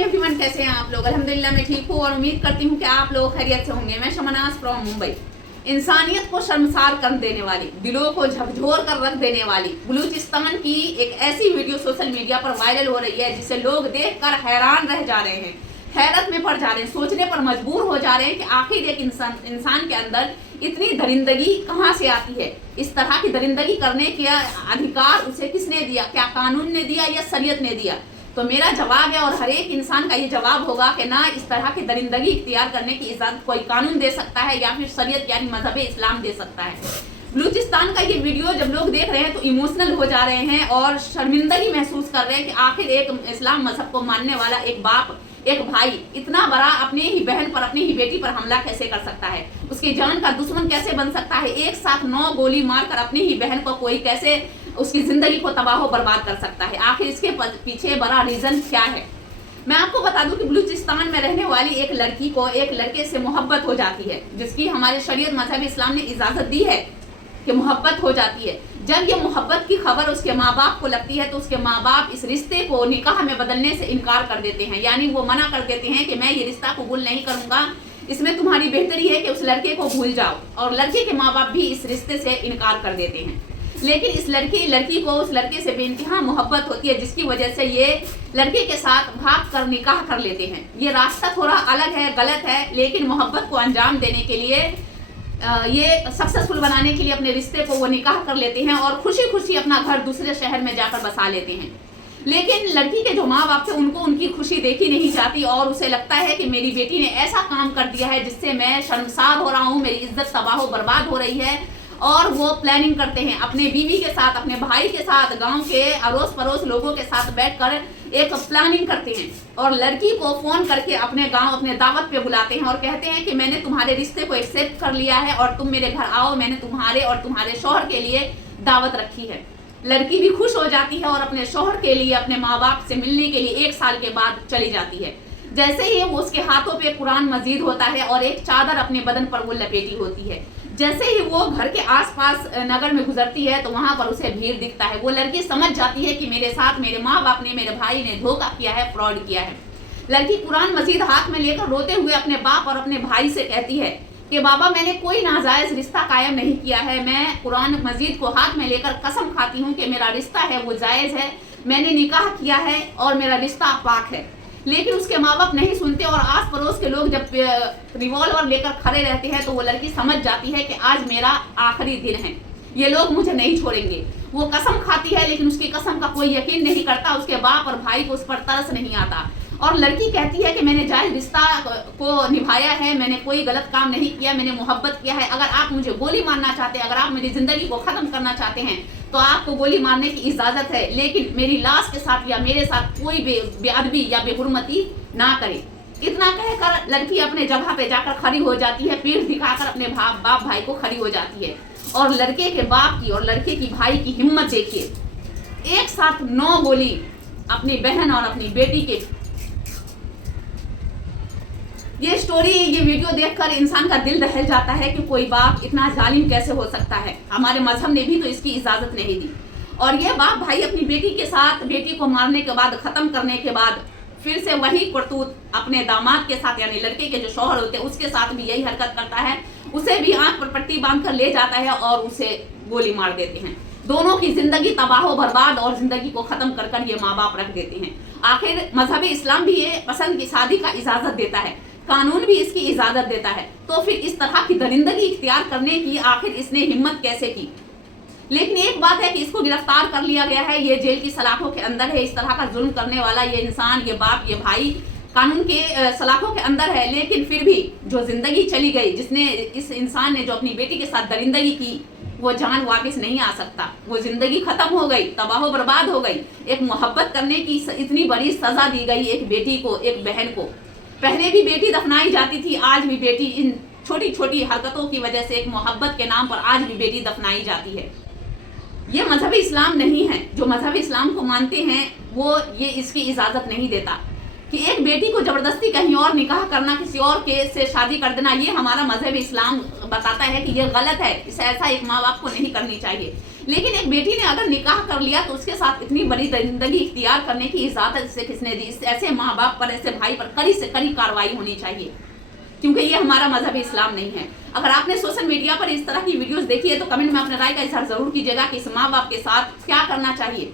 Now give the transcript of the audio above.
Everyone, कैसे हैं आप लोग। अल्हम्दुलिल्लाह मैं ठीक हूँ और उम्मीद करती हूँ कि आप लोग खैरियत से होंगे। मैं शमनाज फ्रॉम मुंबई। इंसानियत को शर्मसार कर देने वाली, दिलों को झकझोर कर रख देने वाली बलूचिस्तान की एक ऐसी वीडियो सोशल मीडिया पर वायरल हो रही है जिसे लोग देखकर हैरान रह जा रहे हैं, हैरत में पड़ जा रहे हैं, सोचने पर मजबूर हो जा रहे हैं कि आखिर एक इंसान के अंदर इतनी दरिंदगी कहाँ से आती है। इस तरह की दरिंदगी करने का अधिकार उसे किसने दिया? क्या कानून ने दिया या शरीयत ने दिया? तो मेरा जवाब है और हर एक इंसान का ये जवाब होगा कि ना इस तरह की दरिंदगी इख्तियार करने की इजाजत कोई कानून दे सकता है या फिर शरीयत यानी मजहब इस्लाम दे सकता है। बलूचिस्तान का ये वीडियो जब लोग देख रहे हैं तो इमोशनल हो जा रहे हैं और शर्मिंदगी महसूस कर रहे हैं कि आखिर एक इस्लाम मजहब को मानने वाला एक बाप, एक भाई इतना बड़ा अपने ही बहन पर, अपनी ही बेटी पर हमला कैसे कर सकता है, उसकी जान का दुश्मन कैसे बन सकता है, एक साथ 9 गोली मारकर अपनी ही बहन को कोई कैसे उसकी जिंदगी को तबाह बर्बाद कर सकता है। आखिर इसके पीछे बड़ा रीजन क्या है? मैं आपको बता दूं कि बलूचिस्तान में रहने वाली एक लड़की को एक लड़के से मोहब्बत हो जाती है, जिसकी हमारे शरीयत मजहब इस्लाम ने इजाजत दी है कि मोहब्बत हो जाती है। जब ये मोहब्बत की खबर उसके माँ बाप को लगती है तो उसके माँ बाप इस रिश्ते को निकाह में बदलने से इनकार कर देते हैं, यानी वो मना कर देते हैं कि मैं ये रिश्ता कबूल नहीं करूंगा, इसमें तुम्हारी बेहतरी है कि उस लड़के को भूल जाओ। और लड़के के माँ बाप भी इस रिश्ते से इनकार कर देते हैं। लेकिन इस लड़की को उस लड़के से बेइंतहा मोहब्बत होती है, जिसकी वजह से ये लड़के के साथ भाग कर निकाह कर लेते हैं। ये रास्ता थोड़ा अलग है, गलत है, लेकिन मोहब्बत को अंजाम देने के लिए ये सक्सेसफुल बनाने के लिए अपने रिश्ते को वो निकाह कर लेते हैं और खुशी खुशी अपना घर दूसरे शहर में जाकर बसा लेते हैं। लेकिन लड़की के जो माँ बाप थे उनको उनकी खुशी देखी नहीं जाती और उसे लगता है कि मेरी बेटी ने ऐसा काम कर दिया है जिससे मैं शर्मसार हो रहा हूँ, मेरी इज्जत तबाह बर्बाद हो रही है। और वो प्लानिंग करते हैं अपने बीवी के साथ, अपने भाई के साथ, गांव के अड़ोस पड़ोस लोगों के साथ बैठकर एक प्लानिंग करते हैं और लड़की को फोन करके अपने गांव, अपने दावत पे बुलाते हैं और कहते हैं कि मैंने तुम्हारे रिश्ते को एक्सेप्ट कर लिया है और तुम मेरे घर आओ, मैंने तुम्हारे और तुम्हारे शौहर के लिए दावत रखी है। लड़की भी खुश हो जाती है और अपने शौहर के लिए, अपने माँ बाप से मिलने के लिए 1 साल के बाद चली जाती है। जैसे ही वो उसके हाथों पे कुरान मजीद होता है और एक चादर अपने बदन पर वो लपेटी होती है, जैसे ही वो घर के आसपास नगर में गुजरती है तो वहां पर उसे भीड़ दिखता है। वो लड़की समझ जाती है कि मेरे साथ मेरे माँ बाप ने, मेरे भाई ने धोखा किया है, फ्रॉड किया है। लड़की कुरान मजीद हाथ में लेकर रोते हुए अपने बाप और अपने भाई से कहती है कि बाबा मैंने कोई नाजायज रिश्ता कायम नहीं किया है, मैं कुरान मजीद को हाथ में लेकर कसम खाती हूँ कि मेरा रिश्ता है वो जायज़ है, मैंने निकाह किया है और मेरा रिश्ता पाक है। लेकिन उसके माँ बाप नहीं सुनते और आस पड़ोस के लोग जब रिवॉल्वर लेकर खड़े रहते हैं तो वो लड़की समझ जाती है कि आज मेरा आखिरी दिन है, ये लोग मुझे नहीं छोड़ेंगे। वो कसम खाती है लेकिन उसकी कसम का कोई यकीन नहीं करता, उसके बाप और भाई को उस पर तरस नहीं आता। और लड़की कहती है कि मैंने जायज रिश्ता को निभाया है, मैंने कोई गलत काम नहीं किया, मैंने मोहब्बत किया है। अगर आप मुझे गोली मारना चाहते हैं, अगर आप मेरी जिंदगी को खत्म करना चाहते हैं तो आपको गोली मारने की इजाजत है, लेकिन मेरी लाश के साथ या मेरे साथ कोई बेअदबी या बेहुरमती ना करे। इतना कहकर लड़की अपने जगह पे जाकर खड़ी हो जाती है, पीठ दिखाकर अपने बाप भाई को खड़ी हो जाती है। और लड़के के बाप की और लड़के की भाई की हिम्मत देखिए, एक साथ 9 गोली अपनी बहन और अपनी बेटी के। ये स्टोरी, ये वीडियो देखकर इंसान का दिल दहल जाता है कि कोई बाप इतना जालिम कैसे हो सकता है। हमारे मजहब ने भी तो इसकी इजाजत नहीं दी। और ये बाप भाई अपनी बेटी के साथ, बेटी को मारने के बाद, खत्म करने के बाद फिर से वही करतूत अपने दामाद के साथ यानी लड़के के जो शौहर होते हैं उसके साथ भी यही हरकत करता है। उसे भी आंख पर पट्टी बांध कर ले जाता है और उसे गोली मार देते हैं। दोनों की जिंदगी तबाह बर्बाद और जिंदगी को खत्म कर कर ये माँ बाप रख देते हैं। आखिर मजहब इस्लाम भी ये पसंद की शादी का इजाजत देता है, कानून भी इसकी इजाजत देता है, तो फिर इस तरह की दरिंदगी इख्तियार करने की आखिर इसने हिम्मत कैसे की? लेकिन एक बात है कि इसको गिरफ्तार कर लिया गया है, ये जेल की सलाखों के अंदर है। इस तरह का जुल्म करने वाला ये इंसान, ये बाप, ये भाई कानून के सलाखों के अंदर है। लेकिन फिर भी जो जिंदगी चली गई, जिसने, इस इंसान ने जो अपनी बेटी के साथ दरिंदगी की, वो जान वापस नहीं आ सकता, वो जिंदगी खत्म हो गई, तबाह बर्बाद हो गई। एक मोहब्बत करने की इतनी बड़ी सजा दी गई एक बेटी को, एक बहन को। पहले भी बेटी दफनाई जाती थी, आज भी बेटी इन छोटी छोटी हरकतों की वजह से, एक मोहब्बत के नाम पर आज भी बेटी दफनाई जाती है। ये मजहब इस्लाम नहीं है। जो मजहब इस्लाम को मानते हैं वो ये इसकी इजाजत नहीं देता। کہ ایک بیٹی کو زبردستی کہیں اور نکاح کرنا، کسی اور کے سے شادی کر دینا، یہ ہمارا مذہب اسلام بتاتا ہے کہ یہ غلط ہے، اس ایسا ایک ماں باپ کو نہیں کرنی چاہیے۔ لیکن ایک بیٹی نے اگر نکاح کر لیا تو اس کے ساتھ اتنی بڑی زندگی اختیار کرنے کی اجازت سے کس نے دی؟ ایسے ماں باپ پر، ایسے بھائی پر کڑی سے کڑی کارروائی ہونی چاہیے، کیونکہ یہ ہمارا مذہب اسلام نہیں ہے۔ اگر آپ نے سوشل میڈیا پر اس طرح کی ویڈیوز دیکھی ہے تو کمنٹ میں اپنے رائے کا اظہار ضرور کیجیے گا کہ اس ماں باپ کے ساتھ کیا کرنا چاہیے۔